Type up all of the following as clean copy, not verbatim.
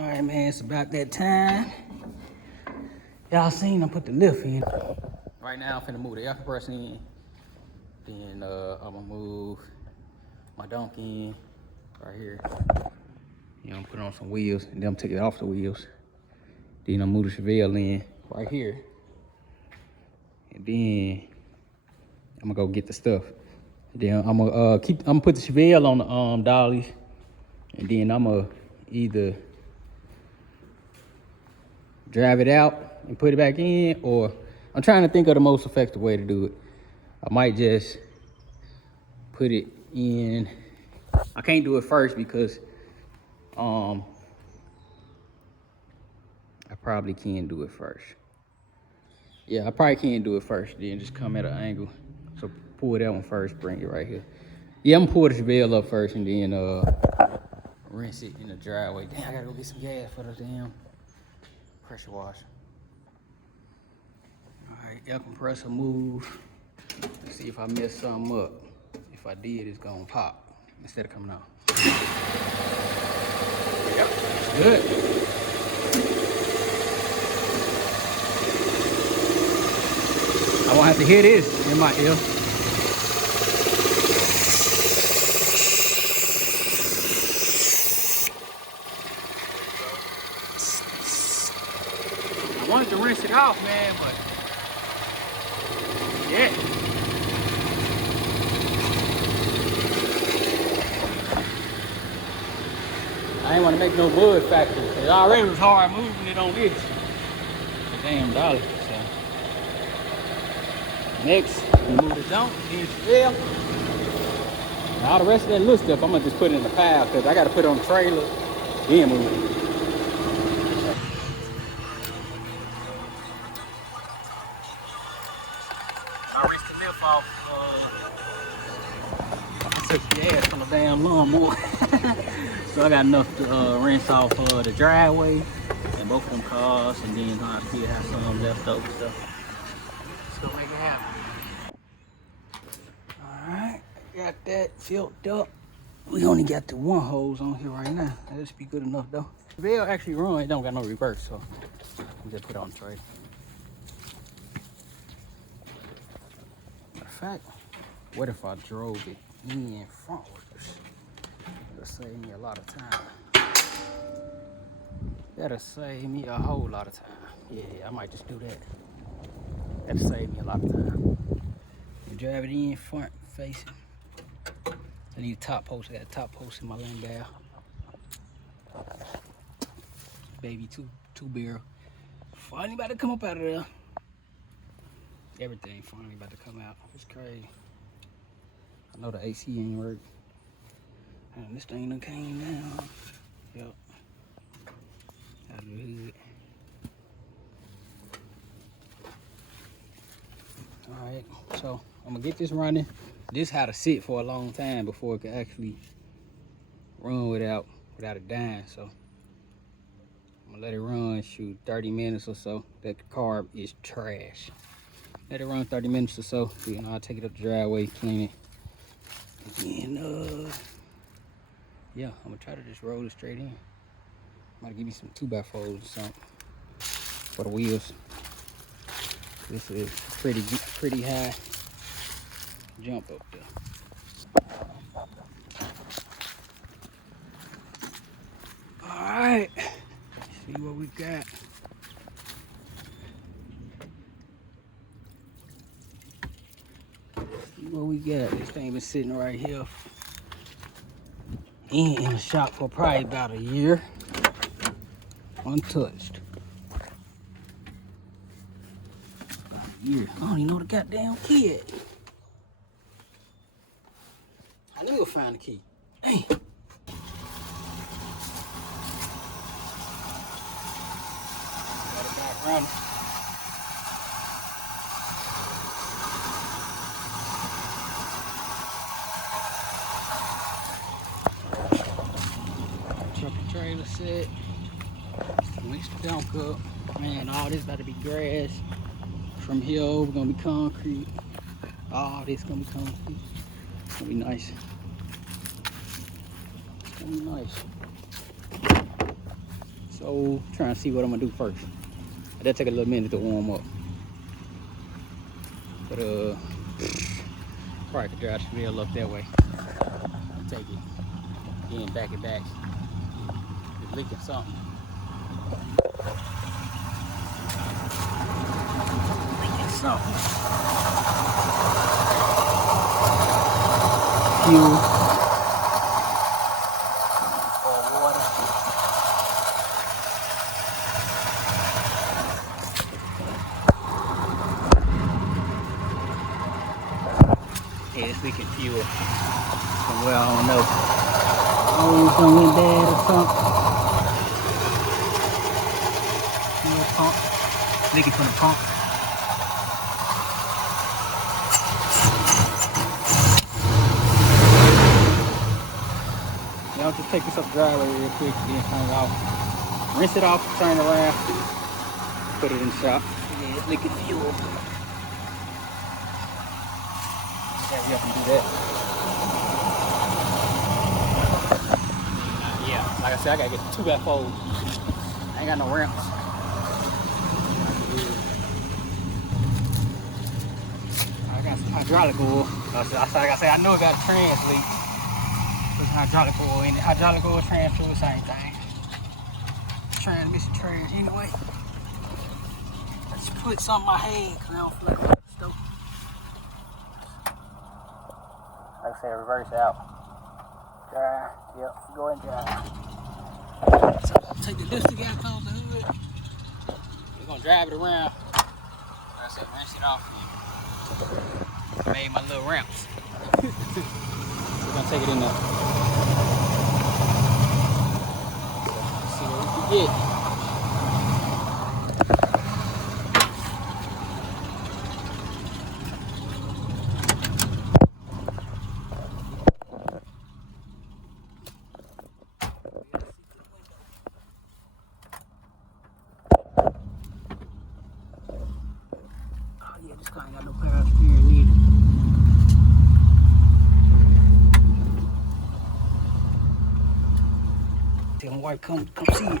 All right, man, it's about that time. Y'all seen I put the lift in. Right now, I'm finna move the air compressor in. Then I'm gonna move my donkey in right here. You know, put on some wheels, and then I'm take it off the wheels. Then I'm move the Chevelle in right here. And then I'm gonna go get the stuff. And then I'm gonna put the Chevelle on the dollies. And then I'm gonna either drive it out and put it back in, or I'm trying to think of the most effective way to do it. I might just put it in. I can't do it first because I probably can do it first. Yeah, I probably can do it first, then just come at an angle. So pull that one first, bring it right here. Yeah, I'm gonna pull the Chevelle up first and then rinse it in the driveway. Damn, I gotta go get some gas for the damn pressure washer. All right, air compressor move. Let's see if I messed something up. If I did, it's gonna pop instead of coming out. Yep, that's good. I won't have to hear this in my ear. I wanted to rinse it off, man, but yeah. I ain't want to make no wood factory. It already was hard moving it on this. The damn dolly. So next, we move the dump, then Chevelle. And all the rest of that little stuff, I'm gonna just put it in the pile because I gotta put it on the trailer, then move it. I rinsed the lift off. I took the gas on the damn lawnmower. So I got enough to rinse off the driveway and both of them cars, and then I still have some left over stuff. Let's go make it happen. Alright, got that filled up. We only got the one hose on here right now. That should be good enough though. The Chevelle actually run, it don't got no reverse, so I'm just put it on the trailer. Matter of fact, what if I drove it in frontwards? That'll save me a lot of time. That'll save me a whole lot of time. Yeah, I might just do that. That'll save me a lot of time. You drive it in front facing. I need a top post. I got a top post in my land barrel. Baby two barrel. Finally about to come up out of there. Everything finally about to come out. It's crazy. I know the AC ain't work. And this thing done came down. Yep. Out of the hood. Alright, so I'm gonna get this running. This had to sit for a long time before it could actually run without it dying. So I'm gonna let it run, shoot 30 minutes or so. That carb is trash. Let it run 30 minutes or so. Then I'll take it up the driveway, clean it. And then yeah, I'm gonna try to just roll it straight in. I'm gonna give you some 2x4s or something for the wheels. This is pretty high jump up there. All right, see what we got. See what we got. This thing been sitting right here in the shop for probably about a year, untouched. About a year. I don't even know the goddamn key at. I knew I'd find the key. Dang. Got it back around. Truck and trailer set. Mix the dump up. Man, all this about to be grass. From here over gonna be concrete. All this gonna be concrete. It's gonna be nice. It's gonna be nice. So trying to see what I'm gonna do first. That'll take a little minute to warm up. But probably could drive the wheel up that way. Take it, then back it back. It's leaking something. Leaking something. Fuel. Or water. Yeah, it's leaking fuel. Somewhere I don't know. Oh, something went bad or something. Fuel pump. Leaking from the pump. Yeah, I'll just take this up the driveway real quick, then turn it off. Rinse it off, turn it around, put it in the shop. Yeah, it's leaking fuel. Hurry up and do that. Yeah, like I said, I gotta get the 2x4. I ain't got no ramps. I got some hydraulic oil. Like I say, I know it got a trans leak. Put some hydraulic oil in it. Hydraulic oil, trans fluid, same thing. Transmission trans anyway. Let's put some in my head because I don't feel like the stove. Like I said, reverse out. Dry, yep, go and dry. So take the dusty out, close the hood. We're gonna drive it around. Like I said, rinse it off and made my little ramps. We're gonna take it in there. See what we can get. This car ain't got no power steering neither. Tell my wife come see it.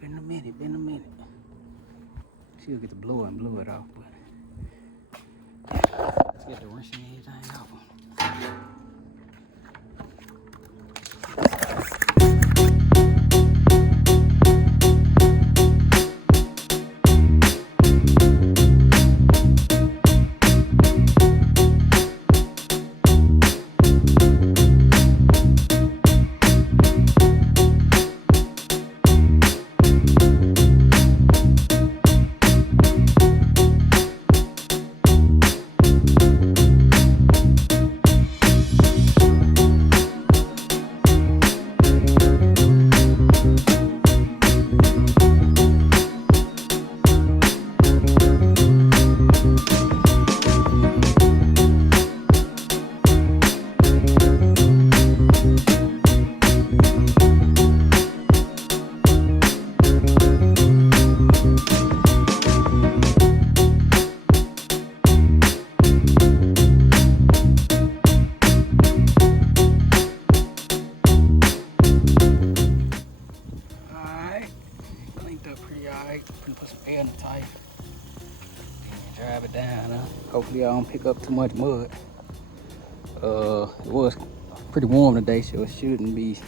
Been a minute. Yeah, been a minute. She'll get the blower and blow it off, but let's get the wrench and everything off. Put some air in the tire and drive it down. Hopefully I don't pick up too much mud. It was pretty warm today, so it shouldn't be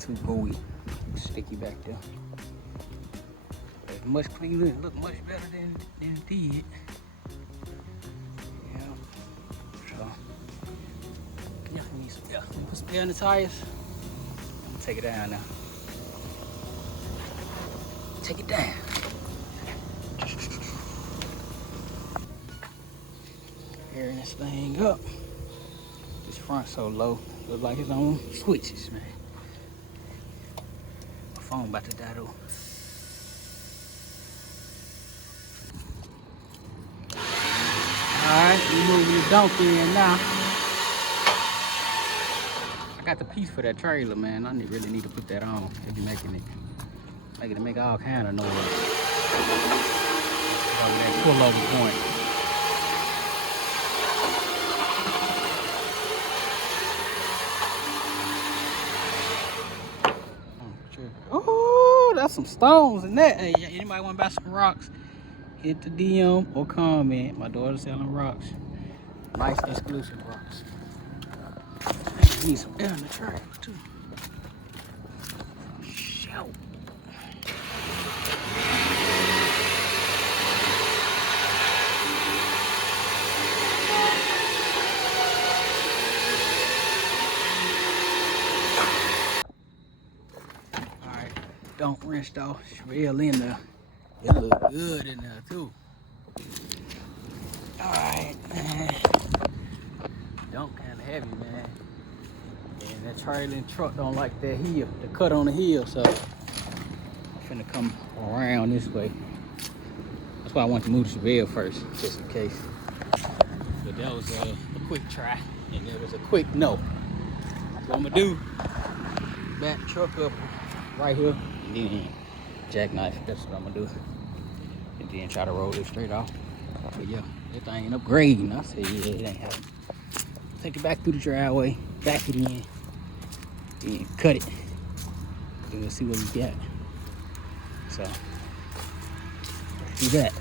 too gooey, sticky back there. It's much cleaner. It looked much better than it did. Yeah. So yeah, put some air in the tires. I'm gonna take it down now. Take it down. Airing this thing up. This front so low, look like it's on switches, man. My phone about to die though. Alright, we moving the donkey in now. I got the piece for that trailer, man. I really need to put that on. They be making it make all kind of noise. That pull over point. some stones and that. Hey, anybody want to buy some rocks? Hit the DM or comment. My daughter's selling rocks. Nice exclusive rocks. I need some air in the trailer too. Shout. Alright, don't rinse off. Real in there. It look good in there too. Alright, man. Dump kind of heavy, man. And that trailer and truck don't like that hill, the cut on the hill, so I'm finna come around this way. That's why I want to move the Chevelle first, just in case. But that was a quick try, and there was a quick no. What I'm gonna do, back the truck up right here, and then jackknife, that's what I'm gonna do. And then try to roll it straight off. But yeah, that thing ain't upgrading. I said, yeah, it ain't happening. Take it back through the driveway, back it in, and cut it. And we'll see what we got. So, do that.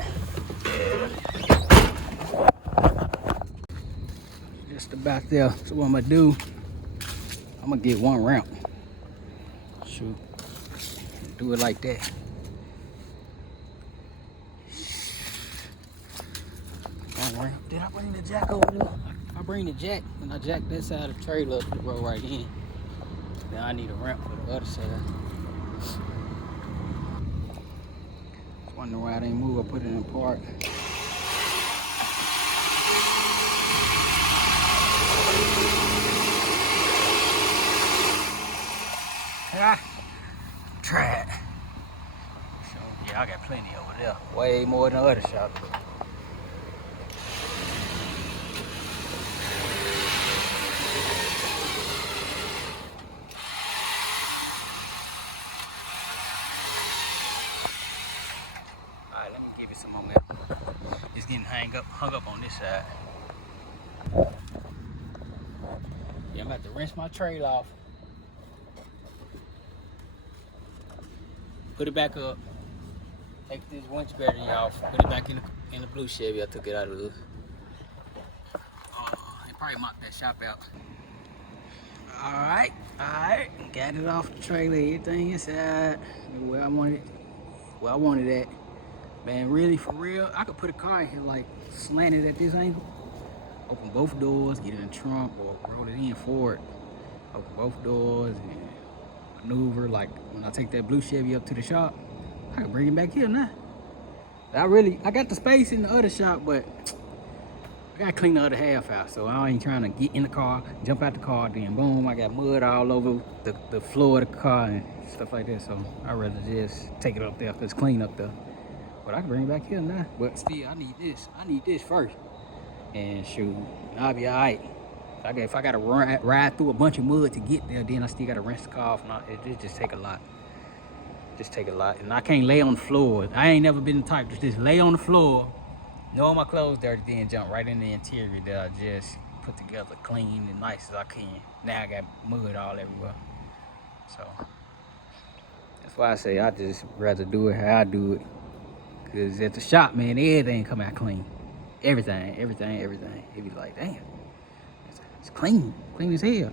Just about there. So what I'm gonna do, I'm gonna get one ramp. Shoot. Do it like that. One ramp. Did I bring the jack over there? I bring the jack and I jack that side of the trailer up to roll right in. Now I need a ramp for the other side. Just wondering why I didn't move. I put it in park. Ah, tried. So, yeah, I got plenty over there. Way more than the other shop. Alright, let me give it some momentum. It's getting hung up on this side. Yeah, I'm about to rinse my trailer off. Put it back up. Take this winch bearing off. Put it back in the blue Chevy. I took it out of the. And probably mop that shop out. Alright. Got it off the trailer. Everything inside. Where I wanted it. Man, really, for real, I could put a car in here like slanted at this angle. Open both doors, get in the trunk, or roll it in forward. Open both doors and maneuver. Like when I take that blue Chevy up to the shop, I can bring it back here now. I got the space in the other shop, but I gotta clean the other half out. So I ain't trying to get in the car, jump out the car, then boom, I got mud all over the floor of the car and stuff like that. So I'd rather just take it up there because it's clean up there. But I can bring it back here now. But still, I need this first. And shoot, I'll be all right. If I gotta ride through a bunch of mud to get there, then I still gotta rinse the car off. It just take a lot. And I can't lay on the floor. I ain't never been the type to just lay on the floor, know my clothes dirty, then jump right in the interior that I just put together clean and nice as I can. Now I got mud all everywhere. So that's why I say I just rather do it how I do it. Cause at the shop, man, everything come out clean. Everything. It be like, damn, it's clean as hell.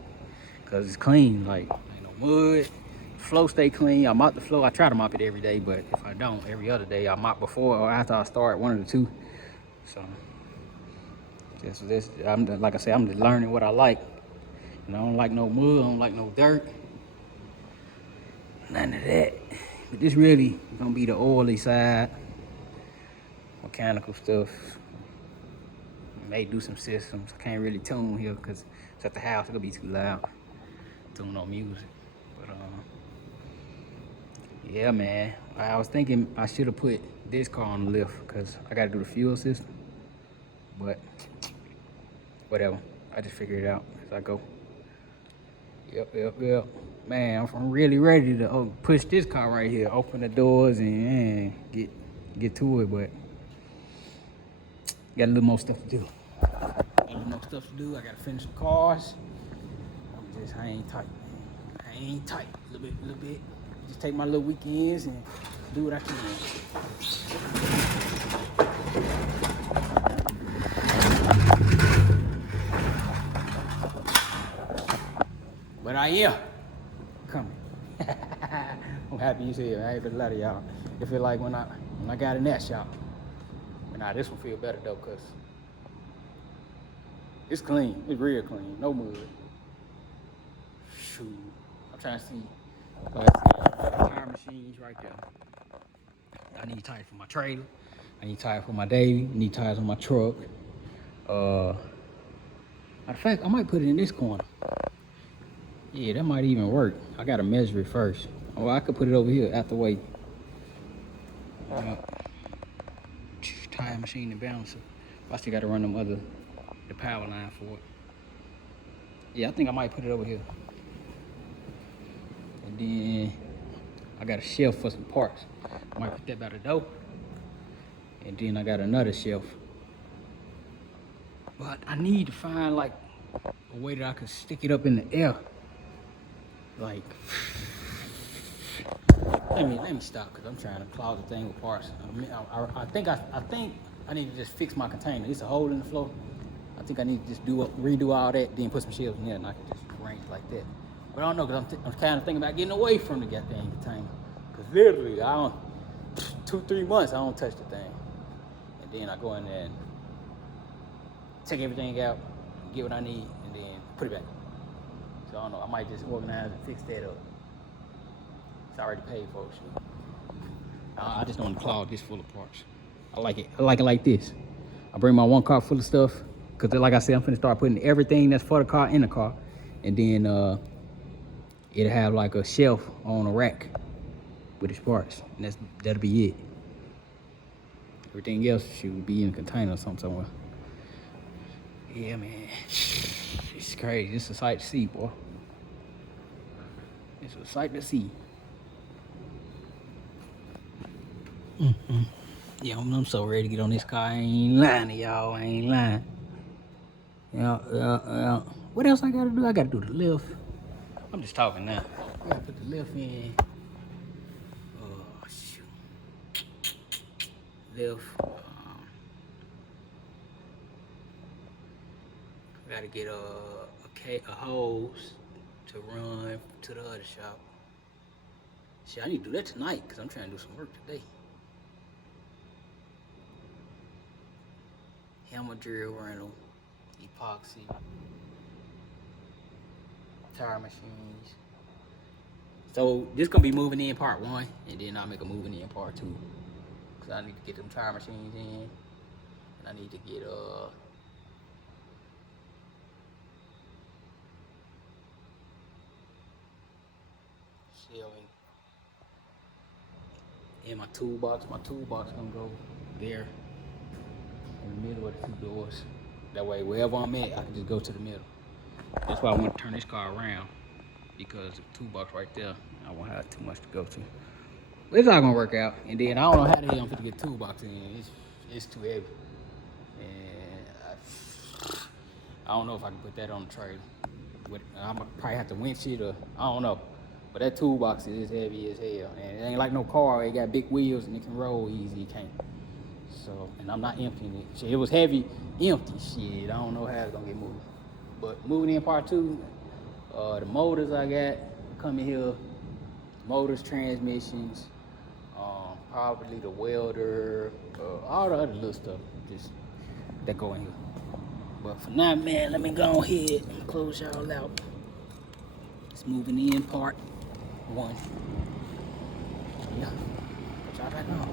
Cause it's clean, like ain't no mud. Floor stay clean. I mop the floor. I try to mop it every day, but if I don't, every other day I mop before or after I start, one of the two. So like I say, I'm just learning what I like. And I don't like no mud. I don't like no dirt. None of that. But this really gonna be the oily side. Mechanical stuff. May do some systems. I can't really tune here because it's at the house. It'll be too loud. Tune on music. But yeah, man. I was thinking I should have put this car on the lift because I got to do the fuel system. But whatever. I just figured it out as I go. Yep. Man, I'm really ready to push this car right here. Open the doors and get to it, but got a little more stuff to do. I gotta finish some cars. I'm just hang tight. A little bit. just take my little weekends and do what I can. But I am coming. I'm happy you see it. I ain't gonna lie to y'all. It feel like when I got in that shop. But nah, this one feel better though, cause it's clean. It's real clean. No mud. Shoot. I'm trying to see. Tire machines right there. I need tires for my trailer. I need tires for my Davy. I need tires on my truck. Matter of fact, I might put it in this corner. Yeah, that might even work. I gotta measure it first. Oh, I could put it over here out the way. Tire machine and balancer. I still gotta run the power line for it. Yeah, I think I might put it over here. And then I got a shelf for some parts. I might put that by the door. And then I got another shelf. But I need to find like a way that I can stick it up in the air. Like, let me stop because I'm trying to clog the thing with parts. I think I need to just fix my container. It's a hole in the floor. I think I need to just redo all that, then put some shelves in there, and I can just arrange it like that. But I don't know because I'm kind of thinking about getting away from the goddamn container. Because literally, 2-3 months I don't touch the thing, and then I go in there and take everything out, get what I need, and then put it back. So I don't know, I might just organize and fix that up. It's already paid for it. I just don't want to clog this full of parts. I like it like this. I bring my one car full of stuff, because like I said, I'm finna start putting everything that's for the car in the car. And then it'll have like a shelf on a rack with its parts. And that'll be it. Everything else should be in a container or something somewhere. Yeah, man. It's crazy. It's a sight to see, boy. It's a sight to see. Yeah, I'm so ready to get on this car. I ain't lying to y'all. I ain't lying. Yeah. What else I gotta do? I gotta do the lift. I'm just talking now. I gotta put the lift in. Oh, shoot. Lift. Gotta get a hose to run to the other shop. Shit, I need to do that tonight because I'm trying to do some work today. Hammer drill rental, epoxy, tire machines. So this gonna be moving in part 1, and then I'll make a moving in part 2. Cause I need to get them tire machines in, and I need to get shelving in my toolbox. My toolbox gonna go there in the middle of the 2 doors. That way, wherever I'm at, I can just go to the middle. That's why I want to turn this car around, because the toolbox right there, I won't have too much to go to. But it's all gonna work out. And then I don't know how the hell I'm gonna get the toolbox in. It's too heavy, and I don't know if I can put that on the trailer. I'm gonna probably have to winch it, or I don't know. But that toolbox is heavy as hell, and it ain't like no car. It got big wheels and it can roll easy. It can't. So, and I'm not emptying it. Shit, it was heavy, empty. Shit, I don't know how it's gonna get moved. But moving in part 2, the motors I got coming here, motors, transmissions, probably the welder, all the other little stuff just that go in here. But for now, man, let me go ahead and close y'all out. It's moving in part 1. Yeah, put y'all back on.